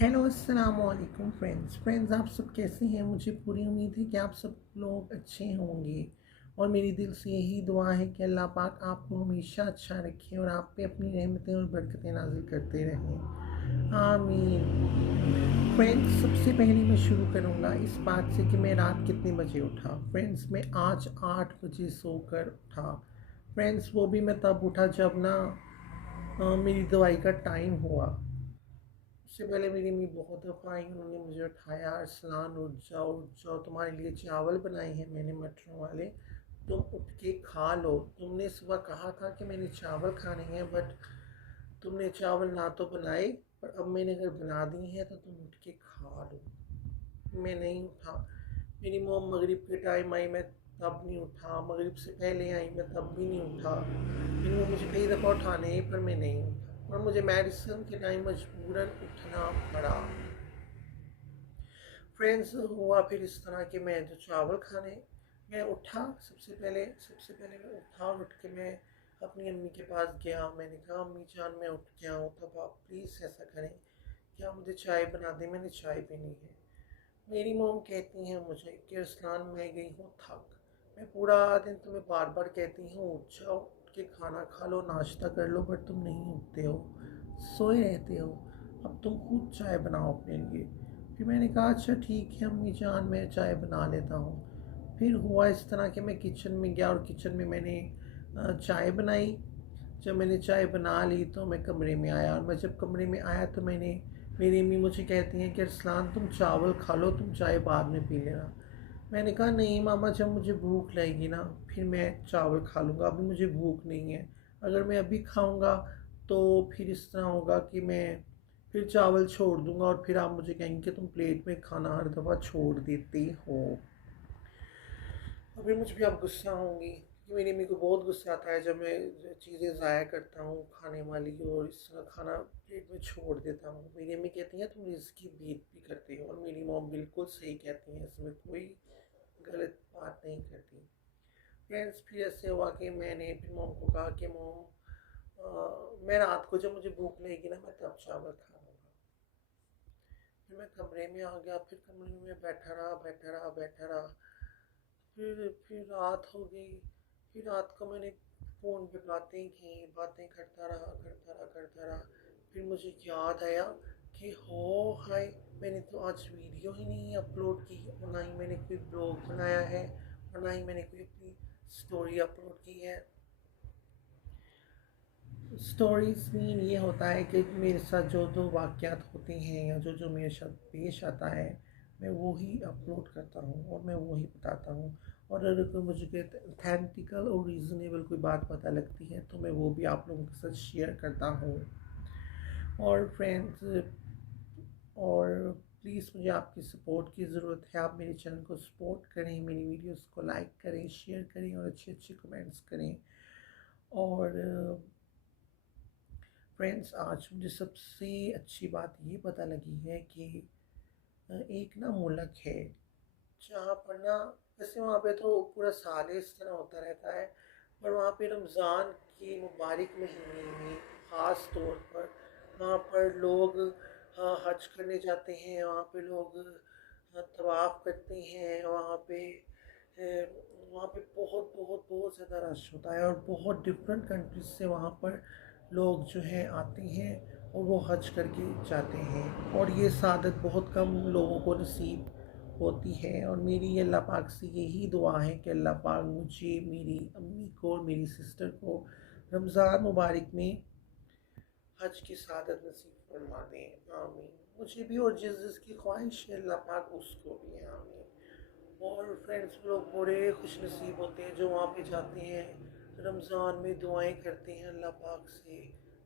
Hello अस्सलाम वालेकुम friends आप सब कैसे हैं। मुझे पूरी उम्मीद है कि आप सब लोग अच्छे होंगे और मेरी दिल से यही दुआ है कि अल्लाह पाक आपको हमेशा अच्छा रखे और आप पे अपनी रहमतें और बरकतें नाज़िल करते रहें, आमीन। फ्रेंड्स, सबसे पहले मैं शुरू करूँगा इस बात से कि मैं रात कितने बजे उठा। फ्रेंड्स, मैं आज 8 बजे सोकर उठा। फ्रेंड्स, वो भी मैं तब उठा जब ना मेरी दवाई का टाइम हुआ। उससे पहले मेरी अम्मी बहुत दफ़ा आई, उन्होंने मुझे उठाया, अरसलान उठ जाओ, तुम्हारे लिए चावल बनाए हैं मैंने मटरों वाले, तुम उठ के खा लो। तुमने सुबह कहा था कि मैंने चावल खाने हैं, बट तुमने चावल ना तो बनाए, पर अब मैंने अगर बना दी हैं तो तुम उठ के खा लो। मैं नहीं उठा। मेरी मोम मगरिब के टाइम आई, मैं तब नहीं उठा। मगरिब से पहले आई, मैं तब भी नहीं उठा। मेरी मोम मुझे कई दफ़ा उठाने आई, पर मैं नहीं उठा और मुझे मेडिसिन के टाइम मजबूरन उठना पड़ा। फ्रेंड्स, हुआ फिर इस तरह कि मैं जो चावल खाने मैं उठा, सबसे पहले मैं उठा और उठ के मैं अपनी अम्मी के पास गया। मैंने कहा, अम्मी जान मैं उठ गया हूँ, तब आप प्लीज़ ऐसा करें कि आप मुझे चाय बना दें, मैंने चाय पीनी है। मेरी मोम कहती हैं मुझे कि अरसलान, मैं गई हूँ थक, मैं पूरा दिन तुम्हें बार बार कहती हूँ उठ जाओ, उठ के खाना खा लो, नाश्ता कर लो, बट तुम नहीं उठते हो, सोए रहते हो। अब तुम खुद चाय बनाओ अपने लिए। फिर मैंने कहा, अच्छा ठीक है अम्मी जान, मैं चाय बना लेता हूँ। फिर हुआ इस तरह कि मैं किचन में गया और किचन में मैंने चाय बनाई। जब मैंने चाय बना ली तो मैं कमरे में आया, और मैं जब कमरे में आया तो मेरी अम्मी मुझे कहती हैं कि अरसलान, तुम चावल खा लो, तुम चाय बाद में पी लेना। मैंने कहा, नहीं मामा, जब मुझे भूख लगेगी ना फिर मैं चावल खा लूँगा, अभी मुझे भूख नहीं है। अगर मैं अभी खाऊँगा तो फिर इस तरह होगा कि मैं फिर चावल छोड़ दूँगा और फिर आप मुझे कहेंगे कि तुम प्लेट में खाना हर दफ़ा छोड़ देती हो। अभी मुझ पे आप गुस्सा होंगी कि मेरी अम्मी को बहुत गुस्सा आता है जब मैं चीज़ें ज़ाया करता हूँ खाने वाली और इस तरह खाना प्लेट में छोड़ देता हूँ। मेरी अम्मी कहती हैं तुम रिज़्क की बात भी करती हो, और मेरी मॉम बिल्कुल सही कहती हैं, इसमें कोई गलत बात नहीं करती। फ्रेंड्स, फिर ऐसे हुआ कि मैंने फिर मॉम को कहा कि मॉम, मैं रात को जब मुझे भूख लगेगी ना मैं तब चावल खा लूँगा। फिर मैं कमरे में आ गया, फिर कमरे में बैठा रहा। फिर रात हो गई। फिर रात को मैंने फ़ोन पे बातें की, बातें करता रहा। फिर मुझे याद आया कि हो हाय, मैंने तो आज वीडियो ही नहीं अपलोड की, और ना ही मैंने कोई ब्लॉग बनाया है, और ना ही मैंने कोई अपनी स्टोरी अपलोड की है। स्टोरीज मीन ये होता है कि मेरे साथ जो जो वाक़यात होते हैं या जो जो मेरे साथ पेश आता है, मैं वो ही अपलोड करता हूँ और मैं वो ही बताता हूँ। और अगर कोई मुझे ऑथेंटिकल और रीज़नेबल कोई बात पता लगती है तो मैं वो भी आप लोगों के साथ शेयर करता हूँ। और फ्रेंड्स, और प्लीज़ मुझे आपकी सपोर्ट की ज़रूरत है। आप मेरे चैनल को सपोर्ट करें, मेरी वीडियोस को लाइक करें, शेयर करें और अच्छे अच्छे कमेंट्स करें। और फ्रेंड्स, आज मुझे सबसे अच्छी बात ये पता लगी है कि एक ना मुल्क है जहाँ पर ना, वैसे वहाँ पे तो पूरा साल इस तरह होता रहता है, पर वहाँ पे रमज़ान के मुबारक महीने में ख़ास तौर पर वहाँ पर लोग हज करने जाते हैं, वहाँ पे लोग तवाफ़ करते हैं, वहाँ पे बहुत बहुत बहुत ज़्यादा रश होता है, और बहुत डिफरेंट कंट्रीज से वहाँ पर लोग जो हैं आते हैं और वो हज करके जाते हैं, और ये सादत बहुत कम लोगों को नसीब होती है। और मेरी अल्लाह पाक से यही दुआ है कि अल्लाह पाक मुझे, मेरी अम्मी को और मेरी सिस्टर को रमज़ान मुबारक में हज की सादत नसीब फरमा दें, आमीन। मुझे भी, और जिस जिसकी ख्वाहिश है अल्लाह पाक उसको भी, आमीन। और फ्रेंड्स, लोग बड़े खुश नसीब होते हैं जो वहाँ पे जाते हैं, रमज़ान में दुआएं करते हैं अल्लाह पाक से,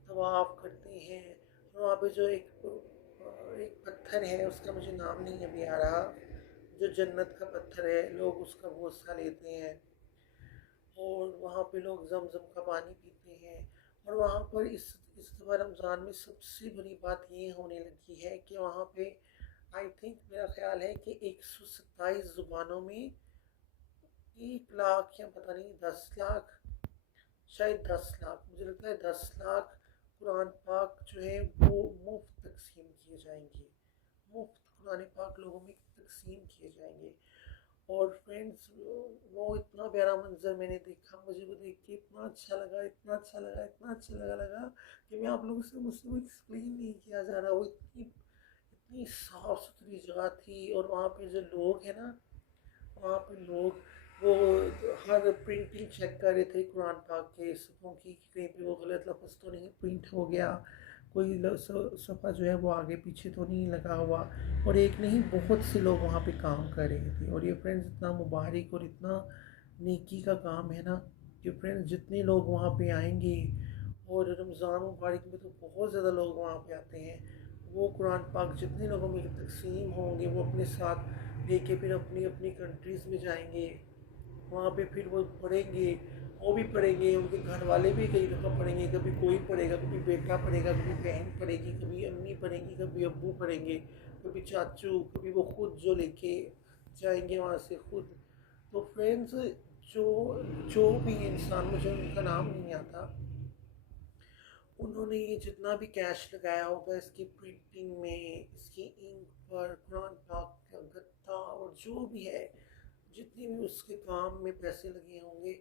तवाफ़ करते हैं। और वहाँ पे जो एक पत्थर है, उसका मुझे नाम नहीं अभी आ रहा, जो जन्नत का पत्थर है, लोग उसका बोसा लेते हैं और वहाँ पे लोग ज़मज़म का पानी पीते हैं। और वहाँ पर इस दफ़ा रमज़ान में सबसे बड़ी बात ये होने लगी है कि वहाँ पे आई थिंक, मेरा ख़्याल है कि 127 ज़ुबानों में 1 लाख या पता नहीं 10 लाख, शायद 10 लाख, मुझे लगता है 10 लाख कुरान पाक जो है वो मुफ्त तकसीम किए जाएंगे। और फ्रेंड्स वो इतना प्यारा मंज़र मैंने देखा, मुझे वो देख के इतना अच्छा लगा, इतना अच्छा लगा, इतना अच्छा लगा कि मैं आप लोगों से मुझसे वो एक्सप्लेन नहीं किया जा रहा। वो इतनी इतनी साफ़-सुथरी जगह थी और वहाँ पे जो लोग हैं ना, वहाँ पे लोग वो हर प्रिंटिंग चेक कर रहे थे कुरान पाक के सफ़ों की कि कहीं पे वो गलत लफ्ज़ तो नहीं प्रिंट हो गया, कोई सफ़ा जो है वो आगे पीछे तो नहीं लगा हुआ। और एक नहीं बहुत से लोग वहाँ पे काम कर रहे थे। और ये फ्रेंड्स इतना मुबारक और इतना नेकी का काम है ना कि फ्रेंड्स जितने लोग वहाँ पे आएंगे, और रमज़ान मुबारक में तो बहुत ज़्यादा लोग वहाँ पे आते हैं, वो कुरान पाक जितने लोगों में तकसीम होंगे वो अपने साथ लेके फिर अपनी अपनी कंट्रीज़ में जाएंगे। वहाँ पे फिर वो पढ़ेंगे, वो भी पढ़ेंगे, उनके घर वाले भी कई दफ़ा पढ़ेंगे, कभी कोई पढ़ेगा, कभी बेटा पढ़ेगा, कभी बहन पढ़ेगी, कभी अम्मी पढ़ेंगी, कभी अब्बू पढ़ेंगे, कभी चाचू, कभी वो खुद जो लेके जाएंगे वहाँ से खुद। तो फ्रेंड्स जो जो भी इंसान, मुझे उनका नाम नहीं आता, उन्होंने ये जितना भी कैश लगाया होगा इसकी प्रिंटिंग में, इसकी इंक पर, कुरान पाक का गत्ता और जो भी है, जितने भी उसके काम में पैसे लगे होंगे,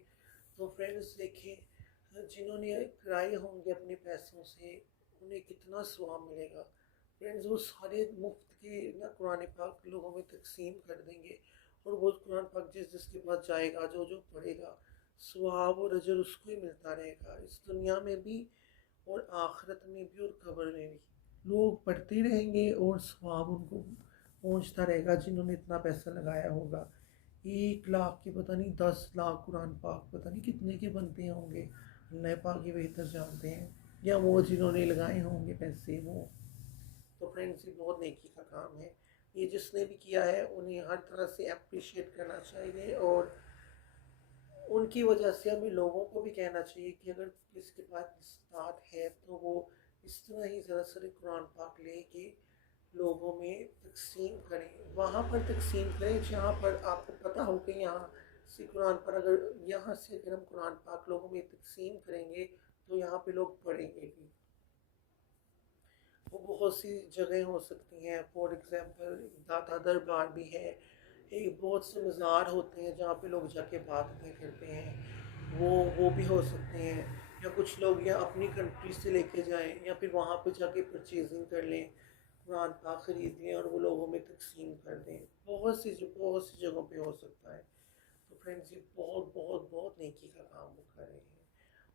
तो फ्रेंड्स देखें जिन्होंने कराए होंगे अपने पैसों से उन्हें कितना स्वाब मिलेगा। फ्रेंड्स वो सारे मुफ्त के ना कुरान पाक लोगों में तकसीम कर देंगे, और वो कुरान पाक जिसके पास जाएगा, जो जो पढ़ेगा, स्वाब और अजर उसको ही मिलता रहेगा, इस दुनिया में भी और आखिरत में भी और कब्र में भी। लोग पढ़ते रहेंगे और स्वाब उनको पहुंचता रहेगा जिन्होंने इतना पैसा लगाया होगा। 1 लाख के पता नहीं 10 लाख कुरान पाक पता नहीं कितने के बनते होंगे, अल्लाह पाक ही बेहतर जानते हैं, या वो जिन्होंने लगाए होंगे पैसे वो। तो फ्रेंड्स ये बहुत नेकी का काम है, ये जिसने भी किया है उन्हें हर तरह से अप्रिशिएट करना चाहिए। और उनकी वजह से हमें लोगों को भी कहना चाहिए कि अगर किसी के पास इस्तात है तो वो इस तरह ही ज़रा सारे कुरान पाक लेके लोगों में तकसीम करें, वहाँ पर तकसीम करें जहाँ पर आपको पता हो कि यहाँ से कुरान पर, अगर यहाँ से अगर हम कुरान पाक लोगों में तकसीम करेंगे तो यहाँ पे लोग पढ़ेंगे भी। वो बहुत सी जगह हो सकती हैं, फॉर एग्ज़ाम्पल दाता दरबार भी है, एक बहुत से मज़ार होते हैं जहाँ पे लोग जाके इबादतें करते हैं, वो भी हो सकते हैं। या कुछ लोग या अपनी कंट्री से लेके जाएं या फिर वहाँ पे जाके परचेजिंग कर लें, कुरान पाक ख़रीद लें और वो लोगों में तकसीम कर दें। बहुत सी जगहों पे हो सकता है। तो फ्रेंड्स ये बहुत बहुत बहुत नेकी का काम वो कर रहे हैं।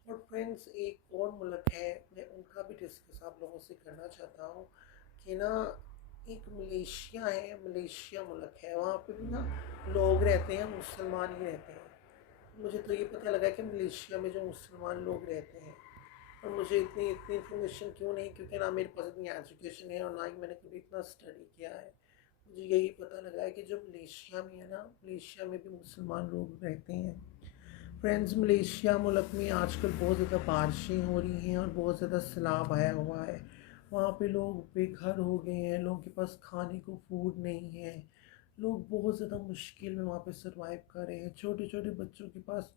और फ्रेंड्स एक और मुल्क है, मैं उनका भी डिस्कस आप लोगों से करना चाहता हूँ कि ना, एक मलेशिया है, मलेशिया मुल्क है, वहाँ पे भी ना लोग रहते हैं, मुसलमान ही रहते हैं। मुझे तो ये पता लगा कि मलेशिया में जो मुसलमान लोग रहते हैं, और मुझे इतनी इतनी इन्फॉर्मेशन क्यों नहीं, क्योंकि ना मेरे पास इतनी एजुकेशन है और ना ही मैंने कभी इतना स्टडी किया है। मुझे यही पता लगा है कि जो मलेशिया में है ना, मलेशिया में भी मुसलमान लोग रहते हैं। फ्रेंड्स मलेशिया मुल्क में आजकल बहुत ज़्यादा बारिशें हो रही हैं और बहुत ज़्यादा सैलाब आया हुआ है। वहाँ पे लोग बेघर हो गए हैं, लोगों के पास खाने को फूड नहीं है, लोग बहुत ज़्यादा मुश्किल में वहाँ पे सरवाइव कर रहे हैं। छोटे छोटे बच्चों के पास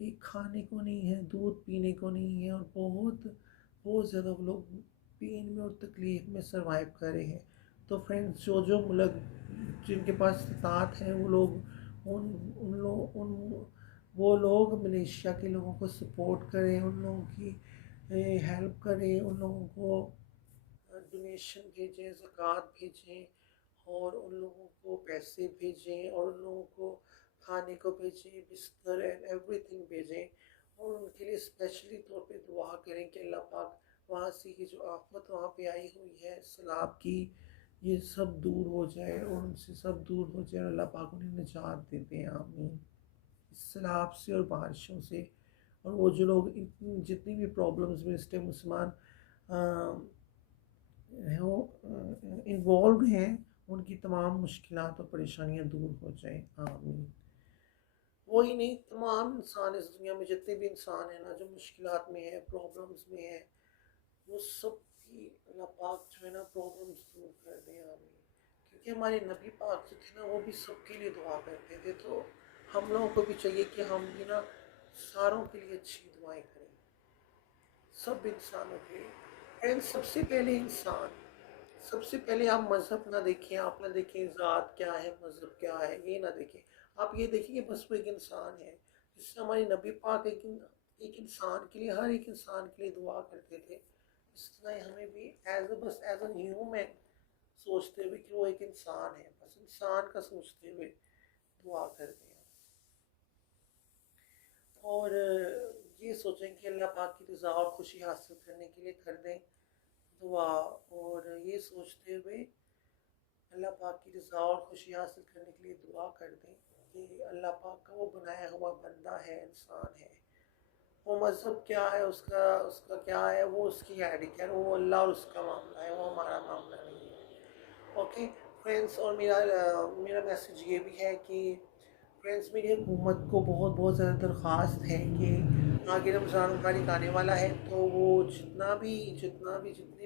एक खाने को नहीं है, दूध पीने को नहीं है, और बहुत बहुत ज़्यादा वो लोग पेन में और तकलीफ़ में सरवाइव कर रहे हैं। तो फ्रेंड्स जो जो मुल्क जिनके पास इस्तात है वो लोग उन उन लोग उन वो लोग मलेशिया के लोगों को सपोर्ट करें, उन लोगों की हेल्प करें, उन लोगों को डोनेशन भेजें, ज़कात भेजें, और उन लोगों को पैसे भेजें, और उन लोगों को खाने को भेजें, बिस्तर एंड एवरीथिंग भेजें, और उनके लिए स्पेशली तौर पे दुआ करें कि अल्लाह पाक वहाँ से की जो आफत वहाँ पे आई हुई है सैलाब की, ये सब दूर हो जाए और उनसे सब दूर हो जाए, अल्लाह पाक उन्हें निजात दे दें, आमीन। सैलाब से और बारिशों से। और वो जो लोग जितनी भी प्रॉब्लम्स में इस टाइम मुसलमान हो इन्वॉल्व हैं, उनकी तमाम मुश्किलात और परेशानियाँ दूर हो जाएं, आमीन। वही नहीं, तमाम इंसान इस दुनिया में जितने भी इंसान हैं ना जो मुश्किलात में है, प्रॉब्लम्स में है, वो सब की अल्लाह पाक जो है ना प्रॉब्लम्स दूर कर दें, आमीन। क्योंकि हमारे नबी पाक जो थे ना वो भी सबके लिए दुआ करते थे, तो हम लोगों को भी चाहिए कि हम भी ना सारों के लिए अच्छी दुआएं करें, सब इंसानों के लिए। एंड सबसे पहले इंसान, सबसे पहले आप मज़हब ना देखें, आप ना देखें ज़ात क्या है, मज़हब क्या है, ये ना देखें। आप ये देखिए कि बस वो एक इंसान है, जिससे हमारे नबी पाक एक इंसान के लिए, हर एक इंसान के लिए दुआ करते थे। इस तरह हमें भी बस एज अ ह्यूमन सोचते हुए कि वो एक इंसान है, बस इंसान का सोचते हुए दुआ करते हैं। और ये सोचें कि अल्लाह पाक की रज़ा और खुशी हासिल करने के लिए कर दें दुआ, और ये सोचते हुए अल्लाह पाक की रज़ा और खुशी हासिल करने के लिए दुआ कर दें कि अल्लाह पाक का वो बनाया हुआ बंदा है, इंसान है। वो मज़हब क्या है उसका उसका क्या है, वो उसकी हैडिक है, वो अल्लाह और उसका मामला है, वो हमारा मामला नहीं है। ओके फ्रेंड्स, और मेरा मैसेज ये भी है कि फ्रेंड्स, मेरी हुकूमत को बहुत बहुत ज़्यादा दरख्वास्त है कि आगे रमज़ान मुबारक आने वाला है, तो वो जितने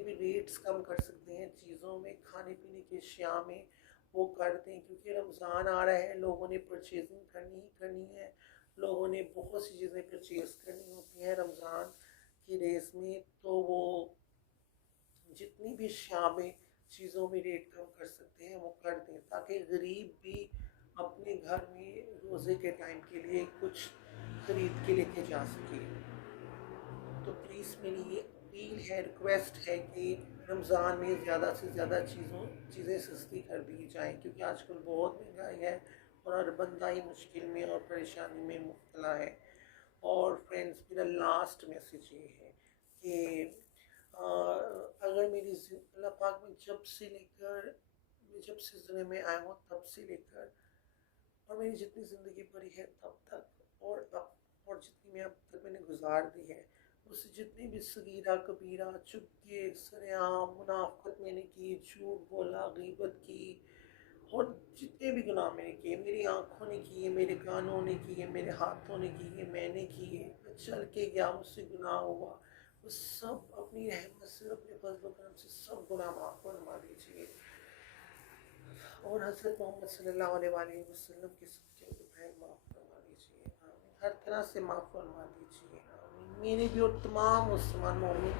भी रेट्स कम कर सकते हैं चीज़ों में, खाने पीने की अशिया में, वो कर दें, क्योंकि रमज़ान आ रहा है, लोगों ने परचेजिंग करनी ही करनी है, लोगों ने बहुत सी चीज़ें परचेज़ करनी होती हैं रमज़ान की रेस में, तो वो जितनी भी अशिया में चीज़ों में रेट कम कर सकते हैं वो कर दें, ताकि गरीब भी अपने घर में रोज़े के टाइम के लिए कुछ खरीद के लेके जा सके। तो प्लीज़ मेरी ये अपील है, रिक्वेस्ट है कि रमज़ान में ज़्यादा से ज़्यादा चीज़ें सस्ती कर दी जाएँ, क्योंकि आजकल बहुत महंगाई है और हर बंदा ही मुश्किल में और परेशानी में मुब्तला है। और फ्रेंड्स, मेरा लास्ट मैसेज ये है कि अगर अल्लाह पाक में जब से दुनिया में आया हूँ तब से लेकर, और मेरी जितनी ज़िंदगी भरी है तब तक, और जितनी मैं अब तक मैंने गुजार दी है, उससे जितनी भी सगीरा कबीरा, चुपके, सरेआम मुनाफिकत मैंने की, झूठ बोला, गीबत की, और जितने भी गुनाह मैंने किए, मेरी आँखों ने किए, मेरे कानों ने किए, मेरे हाथों ने किए, मैंने किए, मैं चल के गया, मुझसे गुनाह हुआ, वो सब अपनी रहमत से, अपने फजल करम से सब गुनाह माफ़ फरमा दीजिए, और हज़रत मोहम्मद सल्लल्लाहु अलैहि वसल्लम के सच्चे दुआएं माफ़ फरमा दीजिए, आमीन। हर तरह से माफ़ फरमा दीजिए, आमीन। मेरे भी और तमाम मुसलमान मोमिन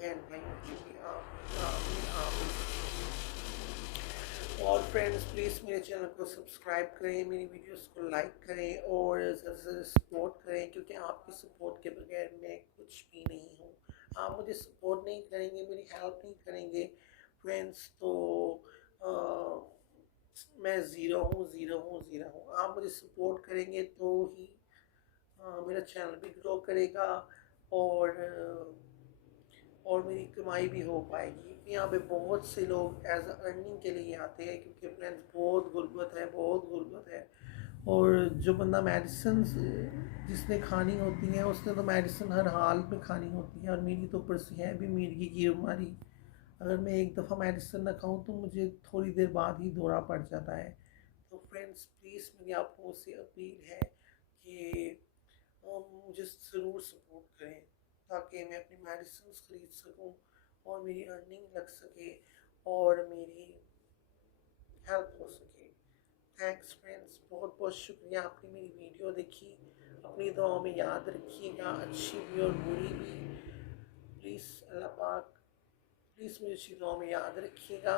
बहन भाइयों के भी, आमीन आमीन आमीन। और फ्रेंड्स, प्लीज़ मेरे चैनल को सब्सक्राइब करें, मेरी वीडियोस को लाइक करें और ज़्यादा से ज़्यादा सपोर्ट करें, क्योंकि आपकी सपोर्ट के बगैर मैं कुछ भी नहीं हूँ। आप मुझे सपोर्ट नहीं करेंगे, मेरी हेल्प नहीं करेंगे फ्रेंड्स, तो मैं ज़ीरो हूँ, ज़ीरो हूँ, ज़ीरो हूँ। आप मुझे सपोर्ट करेंगे तो ही मेरा चैनल भी ग्रो करेगा, और और मेरी कमाई भी हो पाएगी। यहाँ पे बहुत से लोग एज अ अर्निंग के लिए आते हैं, क्योंकि फ्रेंड्स बहुत गुर्बत है, बहुत गुर्बत है, और जो बंदा मेडिसिन जिसने खानी होती है उसने तो मेडिसिन हर हाल में खानी होती है, और मेरी तो ऊपर से है भी मिर्गी की बीमारी। अगर मैं एक दफ़ा मेडिसिन ना खाऊं तो मुझे थोड़ी देर बाद ही दौरा पड़ जाता है। तो फ्रेंड्स, प्लीज़ मेरी आपको से अपील है कि मुझे ज़रूर सपोर्ट करें, ताकि मैं अपनी मेडिसिन ख़रीद सकूं और मेरी अर्निंग लग सके और मेरी हेल्प हो सके। थैंक्स फ्रेंड्स, बहुत बहुत शुक्रिया, आपने मेरी वीडियो देखी। अपनी दुआओं में याद रखिएगा, अच्छी भी और बुरी भी। प्लीज़ अल्लाह पाक, प्लीज़ मुझे अच्छी दुआओं में याद रखिएगा,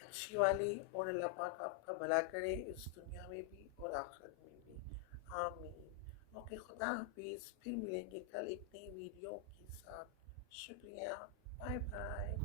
अच्छी वाली, और अल्लाह पाक आपका भला करे इस दुनिया में भी और आखिरत में भी, आमीन। ओके, खुदा हाफिज़, फिर मिलेंगे कल एक नई वीडियो के साथ। शुक्रिया, बाय बाय।